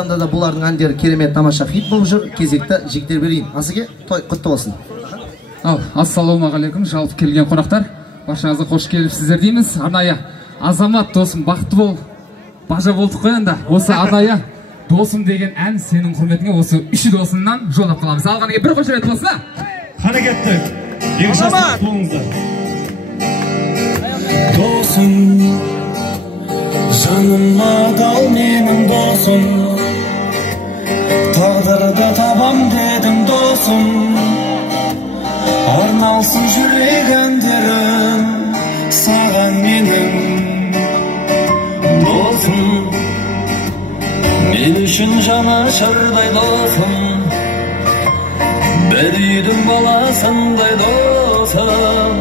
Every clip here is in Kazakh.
Анда да булардын әндері керемет тамаша хит болып жүр. Кезекті жігіттер берейін. Асыге той құтты болсын. Ассалаумағалейкум, жалпы келген қонақтар. Баршаңызға қош келіпсіздер дейміз. Арнайы Азамат досым бақытты бол. Бажа болдық қой енді. Осы арнайы досым деген ән сенің құрметіңе осы үші досымнан жолдап қаламыз. Алғаныңа бір қошемет болса. Қане кеттік. Екі жастық болыңыздар. Досым, жаныма дал менің досым, тағдырды табам дедім досым, арналсын жүрек әндерім саған менің досым. Мен үшін жанашырдай досым, бір үйдің баласындай досым,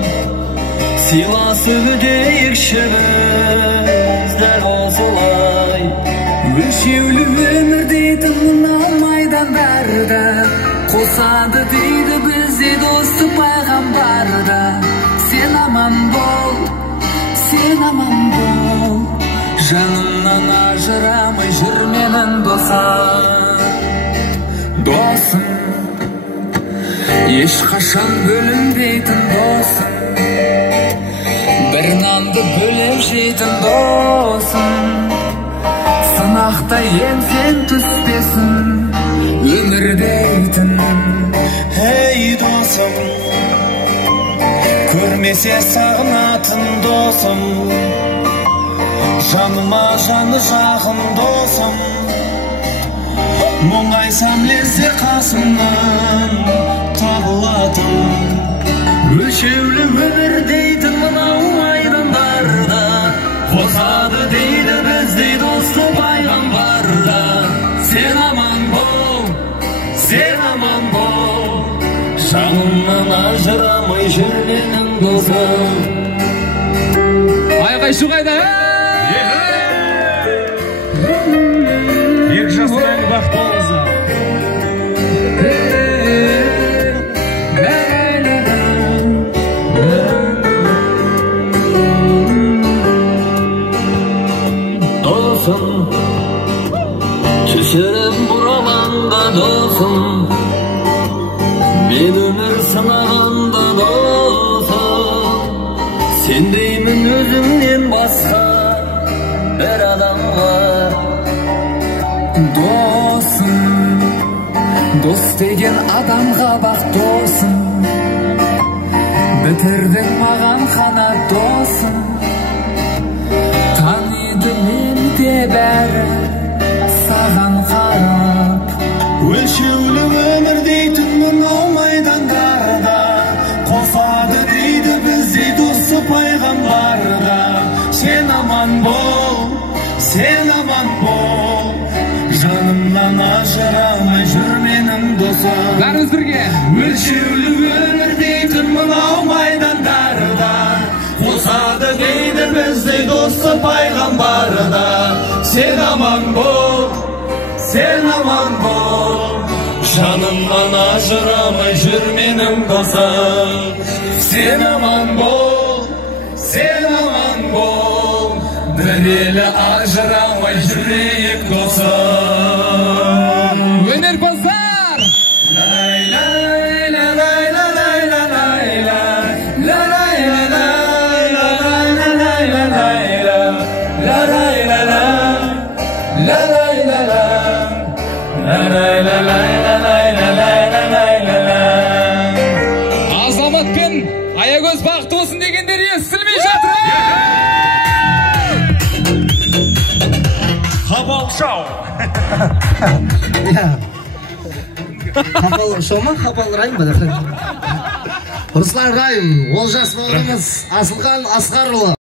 сыйласып өтейікші біз дәл осылай. Өлшеулі өмір дейтін мынау майдандарда, қосады дейді бізде досты пайғамбарда. Сен аман бол, сен аман бол, жанымнан ажырамай жүр менің досым. Досым, ешқашан бөлінбейтін досым, бір нанды бөліп жейтін досым, сынақта еңсең түспесін өмір дейтін. Ей досым, көрмесе сағынатын досым, жаныма жаны жақын досым, мұңайсам лезде қасымнан табылатын. Өлшеулі өмір дейтін мынау майдандарда, қосады дейді біздей досты пайғамбарда. Сен аман бол, сен аман бол, жанымнан ажырамай жүр менің досым. Айқай шу қайда? Екі жастық бақыт болыңыздар. Түсіріп бұраланда досым, мен өмір сынағанда досым, сендеймін өзіңнен басқа бір адамға. Досым, дос деген адамға бақ досым, бітірдің маған қанат досым, таниды мені де бәрі саған қарап. Өлшеулі өмір дейтін мынау майдандарда, қосады дейді біздей досы пайғамбарда. Сен аман бол, сен аман бол, жанымнан ажырамай жүр менің досым. Бәріміз бірге. Өлшеулі өмір дейтін мынау майдандарда, қосады дейді біздей досы пайғамбарда. Сен аман бол, сен аман бол, жанымнан ажырамай жүр менің досым. Сен аман бол, сен аман бол, бір елі ажырамай жүрейік досым. Өнер болсар! Азамат пен Аягөз бақытты болсын дегендер естілмей жатыр. Хабал шоу. Хабал шоу ма? Хабал райым ба? Руслан Райым, Олжас бауырымыз, Асылхан Асқарұлы.